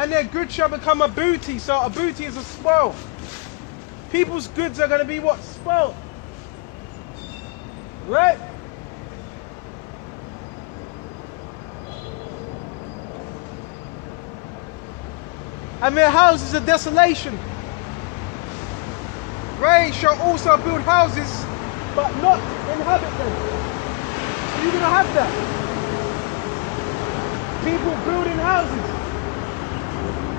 and their goods shall become a booty. So a booty is a spoil. People's goods are going to be what? Spoiled. Right? And their houses are desolation. They shall also build houses, but not inhabit them. So you're going to have that. People building houses,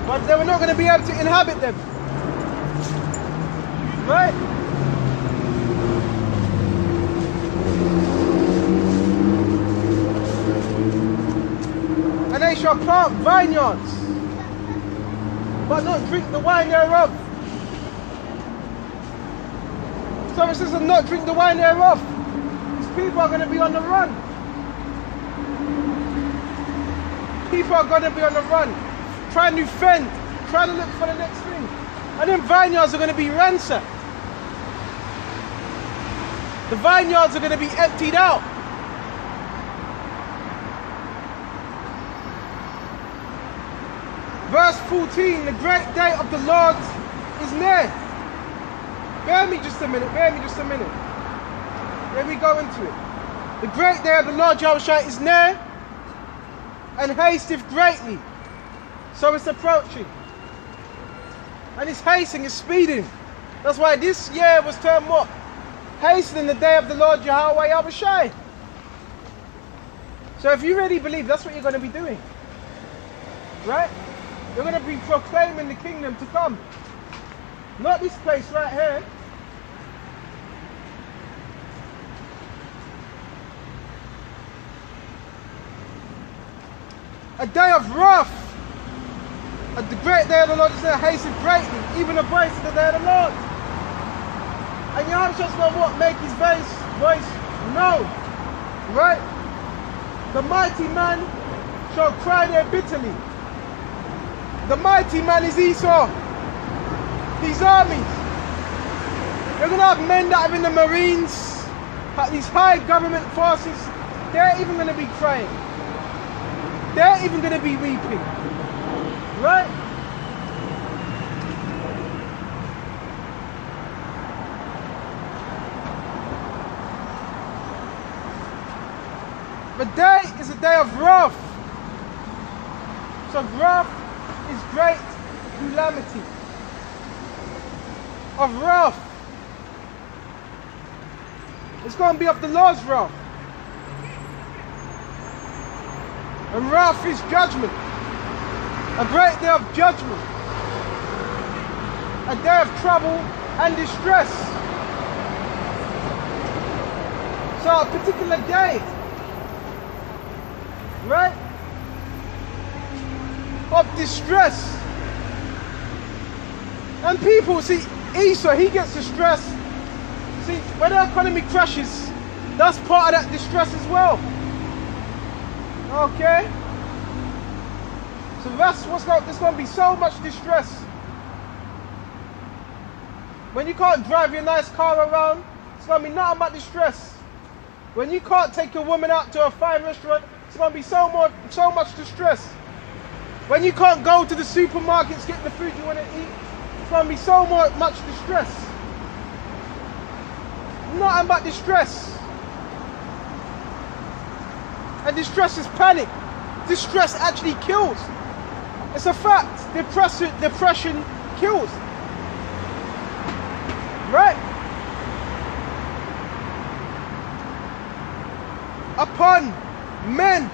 but they were not going to be able to inhabit them. Right? And they shall plant vineyards, but not drink the wine thereof. So it says, not drink the wine thereof. These people are going to be on the run. People are going to be on the run, trying to fend, trying to look for the next thing. And then vineyards are going to be ransacked. The vineyards are going to be emptied out. Verse 14, the great day of the Lord is near. Bear me just a minute, bear me just a minute. Let me go into it. The great day of the Lord Yahushua is near and hasteth greatly. So it's approaching. And it's hasting, it's speeding. That's why this year was termed what? Hastening the day of the Lord Yahweh Yahushua. So if you really believe, that's what you're going to be doing. Right? You're going to be proclaiming the kingdom to come. Not this place right here. A day of wrath. At the great day of the Lord is there, hasten greatly, even the voice of the day of the Lord. And Yahushua's going to what? Make his voice known. Right? The mighty man shall cry there bitterly. The mighty man is Esau. These armies. You're going to have men that are in the Marines, these high government forces, they're even going to be crying. They're even going to be weeping. Right? The day is a day of wrath. So wrath is great calamity. Of wrath. It's going to be of the Lord's wrath. And wrath is judgment. A great day of judgment. A day of trouble and distress. So a particular day, right, of distress. And people, see, Esau, he gets distressed. See, when the economy crashes, that's part of that distress as well. Okay? So that's what's going, there's going to be so much distress. When you can't drive your nice car around, it's going to be nothing but distress. When you can't take your woman out to a fine restaurant, it's going to be so much distress. When you can't go to the supermarkets, get the food you want to eat, it's going to be so much distress. Nothing but distress. And distress is panic. Distress actually kills. It's a fact. Depression kills. Right? Upon men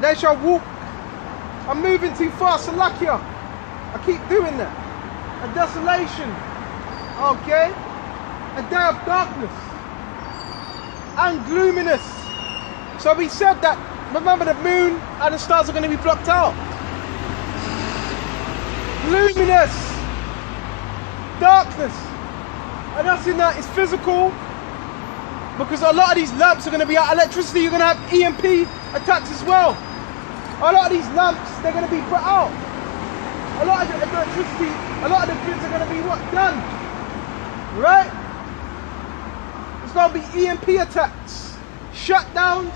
they shall walk. I'm moving too fast, Salakia. I keep doing that. A desolation. Okay? A day of darkness and gloominess. So we said that, remember, the moon and the stars are going to be blocked out. Gloominess, darkness, and that's in that it's physical, because a lot of these lamps are going to be out. Electricity, you're going to have EMP attacks as well. A lot of these lamps, they're going to be put out. A lot of the electricity, a lot of the grids are going to be what? Done. Right? There's going to be EMP attacks, shutdowns,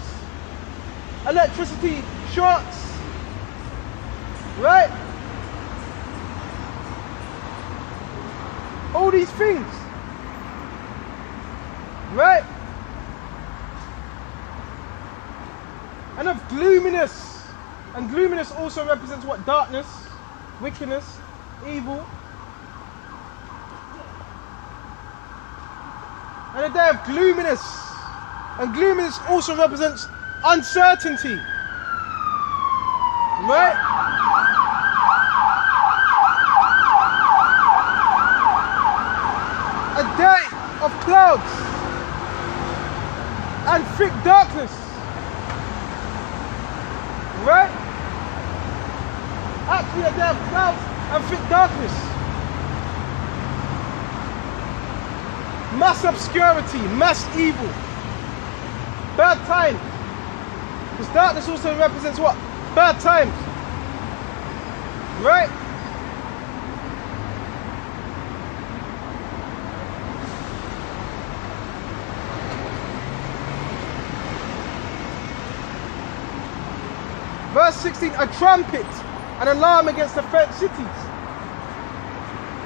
electricity shorts. Right? All these things. Right? And of gloominess. And gloominess also represents what? Darkness, wickedness, evil. And a day of gloominess. And gloominess also represents uncertainty. Right? A day of clouds and thick darkness. Right? Actually a day of clouds and thick darkness. Mass obscurity, mass evil. Bad times. Because darkness also represents what? Bad times. Right? Verse 16, a trumpet, an alarm against the fenced cities.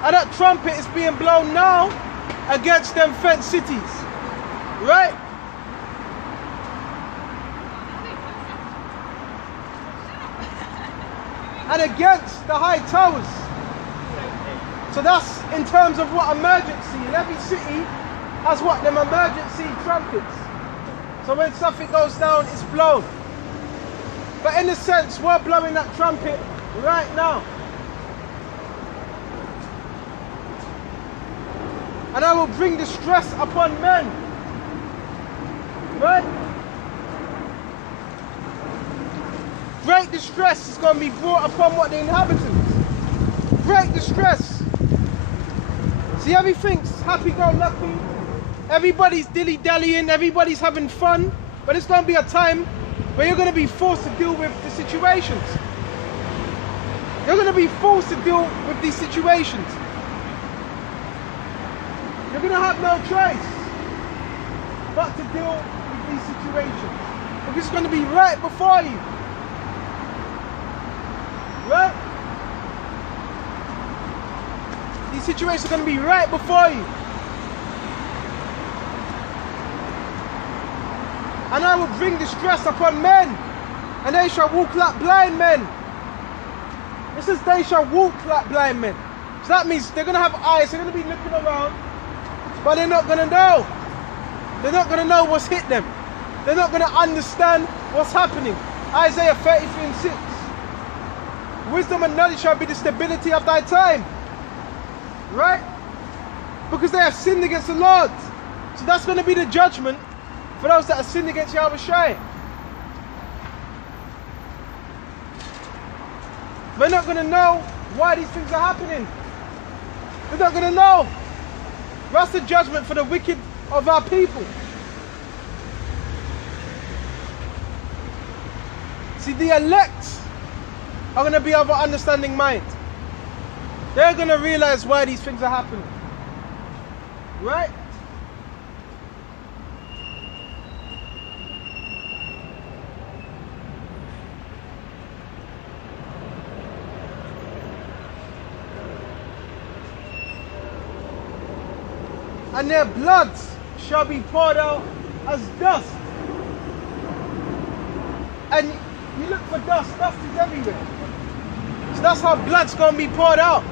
And that trumpet is being blown now against them fenced cities. Right? And against the high towers. So that's in terms of what emergency. And every city has what? Them emergency trumpets. So when something goes down, it's blown. But in a sense, we're blowing that trumpet right now. And I will bring distress upon men. Right? Great distress is going to be brought upon what? The inhabitants. Great distress. See, everything's happy-go-lucky. Everybody's dilly-dallying. Everybody's having fun. But it's going to be a time where you're going to be forced to deal with the situations. You're going to be forced to deal with these situations. You're going to have no choice but to deal with these situations. Because it's going to be right before you. Right? These situations are going to be right before you. And I will bring distress upon men, and they shall walk like blind men. It says they shall walk like blind men. So that means they're going to have eyes, they're going to be looking around, but they're not going to know. They're not going to know what's hit them. They're not going to understand what's happening. Isaiah 33 and 6. Wisdom and knowledge shall be the stability of thy time. Right? Because they have sinned against the Lord. So that's going to be the judgment for those that have sinned against Yahweh Shai. They're not going to know why these things are happening. They're not going to know. That's the judgment for the wicked of our people. See, the elect are going to be of an understanding mind. They're going to realize why these things are happening. Right? And their blood shall be poured out as dust. And you look for dust, dust is everywhere. So that's how blood's going to be poured out.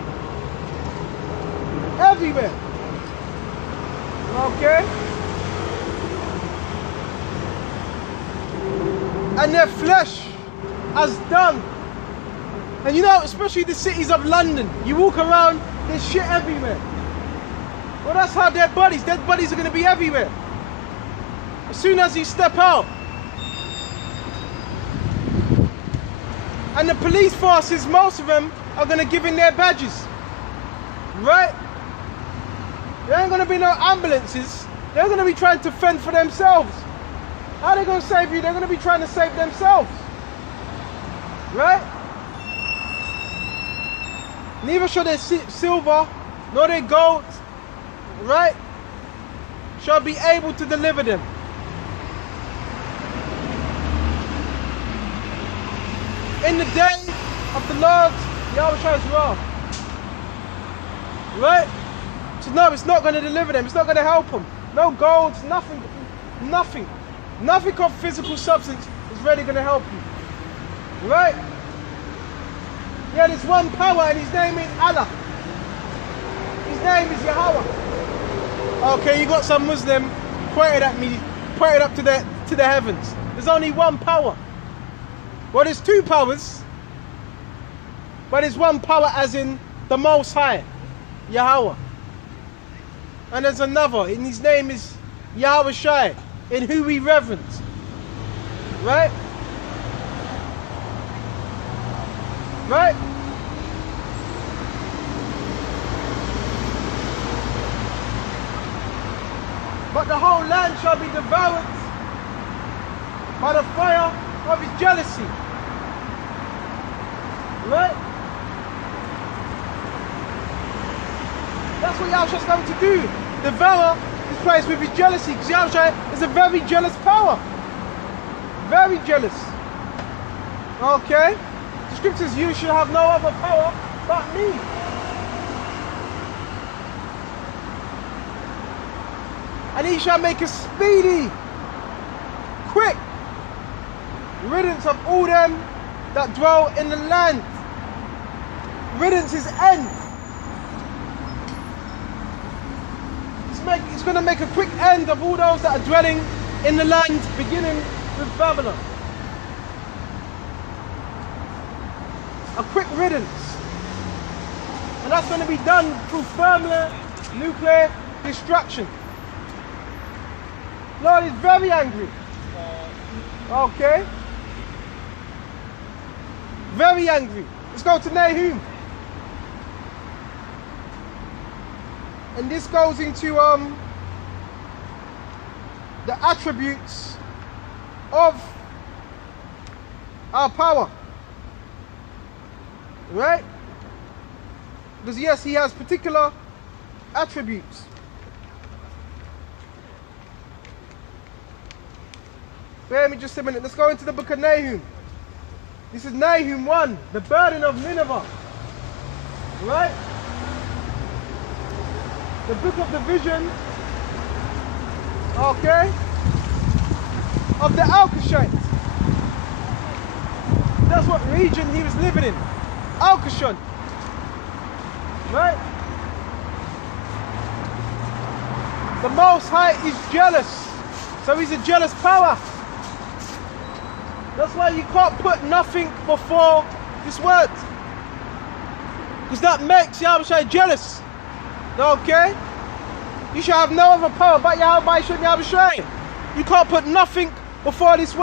Everywhere. Okay? And their flesh as dung. And you know, especially the cities of London, you walk around, there's shit everywhere. Well, that's how dead bodies are going to be everywhere. As soon as you step out. And the police forces, most of them, are going to give in their badges. Right? There ain't going to be no ambulances. They're going to be trying to fend for themselves. How are they going to save you? They're going to be trying to save themselves. Right? Neither shall their silver, nor their gold, right, shall be able to deliver them. In the day of the Lord Yahweh's wrath. Right? So no, it's not going to deliver them. It's not going to help them. No gold, nothing, nothing. Nothing of physical substance is really going to help you. Right? Yeah, there's one power and his name is Allah. His name is Yahweh. Okay, you got some Muslim pointed at me, pointed up to the heavens. There's only one power. Well, there's two powers. But there's one power as in the Most High, Yahweh. And there's another, and his name is Yahweh Shai, in who we reverence. Right? Right? But the whole land shall be devoured by the fire of his jealousy. Right? That's what Yahweh's going to do. Devour this place with his jealousy. Because Yahweh is a very jealous power. Very jealous. Okay? The scripture says, you shall have no other power but me. And he shall make a speedy, quick riddance of all them that dwell in the land. Riddance is end. It's going to make a quick end of all those that are dwelling in the land, beginning with Babylon. A quick riddance. And that's going to be done through nuclear destruction. Lord is very angry. Okay? Very angry. Let's go to Nahum. And this goes into the attributes of our power. Right? Because yes, he has particular attributes. Bear me just a minute. Let's go into the book of Nahum. This is Nahum 1, the burden of Nineveh. Right? The book of the vision, okay, of the Alkashite. That's what region he was living in. Alkashon. Right? The Most High is jealous. So he's a jealous power. That's why you can't put nothing before this word. Because that makes Yahweh jealous. Okay? You shall have no other power but Yahweh Shai. You can't put nothing before this word.